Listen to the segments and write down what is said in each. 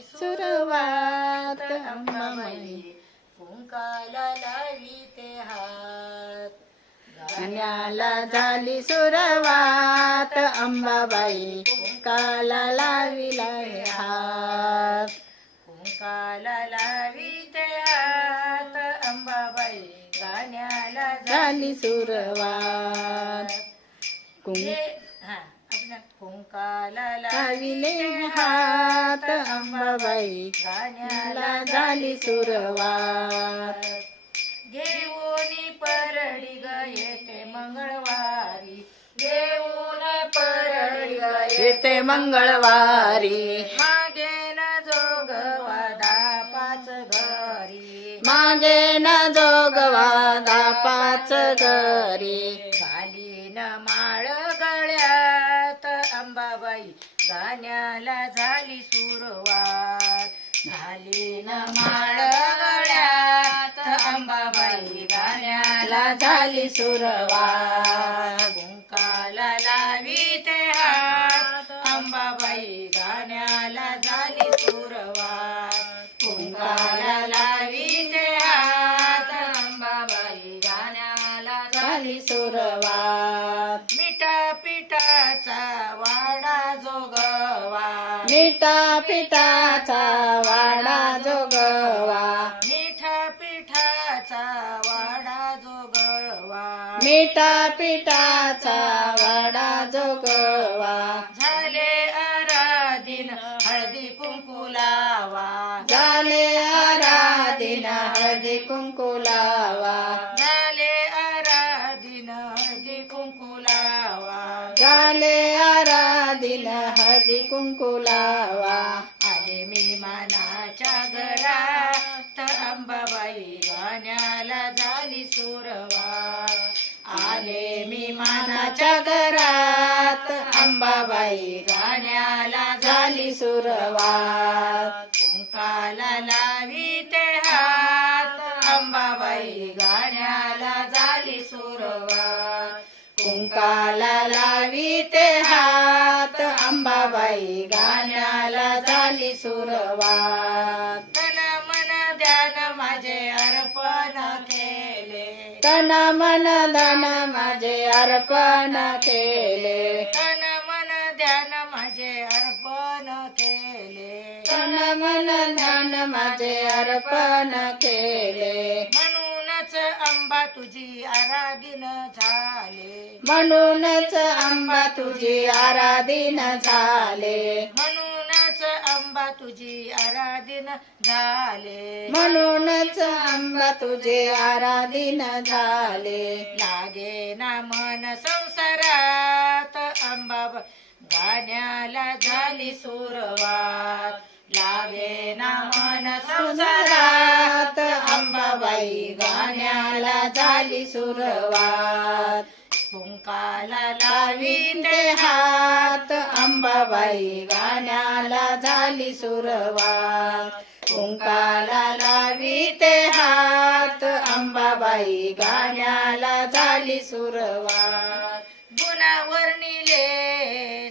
सुरुवात अंबाबाई कुंकाला लाविते हात गाण्याला झाली सुरुवात अंबाबाई कुंकाला लाविला हात कुंकाला लाविते हात अंबाबाई गाण्याला झाली सुरुवात कुंकाला लाविले हात अंबाबाई गाण्याला झाली सुरुवात घेऊन परडी ग येते मंगळवारी घेऊन परडी ग येते मंगळवारी मागे न जोगवा दापाच घरी मागे न जोगवा दापाच घरी घाली न माळ गळ्यात अंबाबाई गाण्याला झाली सुरुवात झाली न माळ गळ्यात अंबाबाई गाण्याला झाली सुरुवात कुंकाला लाविते हात अंबाबाई गाण्याला झाली सुरुवात कुंकाला लाविते हात अंबाबाई गाण्याला झाली सुरुवात मिठा पिठाचा वाडा जोगवा मिठा पिठाचा वाडा जोगवा मिठा पिठाचा वाडा जोगवा मिठा पिठाचा वाडा जोगवा झाले आराधीन हळदी कुंकू लावा झाले आराधीन हळदी कुंकू लावा झाले आराधीन हळदी कुंकू लावा झाले आराधीन हळदी कुंकू लावा आले मी मानाच्या घरात अंबाबाई गाण्याला झाली सुरुवात आले मी मानाच्या घरात अंबाबाई गाण्याला झाली सुरुवात कुंकाला लाविते हात अंबाबाई गाण्याला झाली सुरुवात कुंकाला लाविते हात अंबाबाई गाण्याला झाली सुरुवात तन मन ध्यान माझे अर्पण केले तन मन धन माझे अर्पण केले तन मन ध्यान माझे अर्पण केले तन मन ध्यान माझे अर्पण केले म्हणूनच अंबा तुझी आराधीन झाले म्हणूनच अंबा तुझी आराधीन झाले म्हणूनच अंबा तुझी आराधीन झाले म्हणूनच अंबा तुझे आराधीन झाले लागे ना मन संसारात अंबा गाण्याला झाली सुरुवात लागे ना मन संसारात अंबाबाई गाण्याला झाली सुरुवात कुंकाला लाविते हात अंबाबाई गाण्याला झाली सुरुवात कुंकाला लाविते हात अंबाबाई गाण्याला झाली सुरुवात गुणावर निले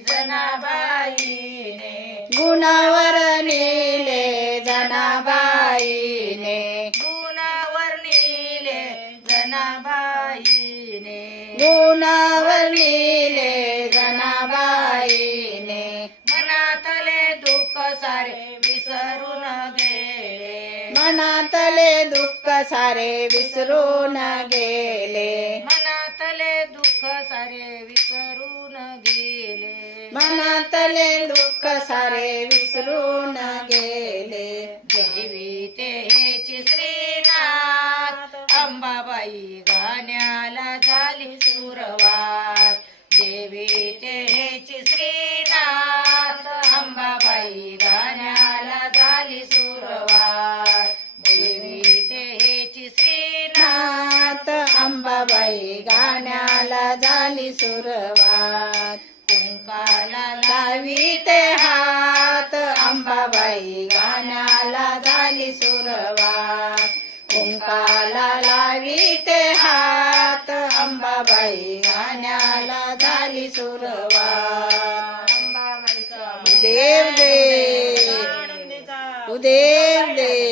जनाबाईने गुणावर निले जनाबाईने गुणावर निले जनाबाईने गुणावर निले जनाबाईने मनातले दुःख सारे विसरून गेले मनातले दुःख सारे विसरून गेले मनातले दुःख सारे विसरून गेले मनातले दुःख सारे विसरून गेले देवी तेची श्रीनाथ अंबाबाई गाण्याला झाली सुरुवात देवी तेची श्रीनाथ अंबाबाई गाण्याला झाली सुरुवात देवी तेची श्रीनाथ अंबाबाई गाण्याला झाली सुरुवात कुंकाला लाविते हात अंबाबाई गाण्याला झाली सुरुवात कुंकाला लाविते हात अंबाबाई गाण्याला झाली सुरुवात. अंबाबाईचा देव देव. वासुदेव देव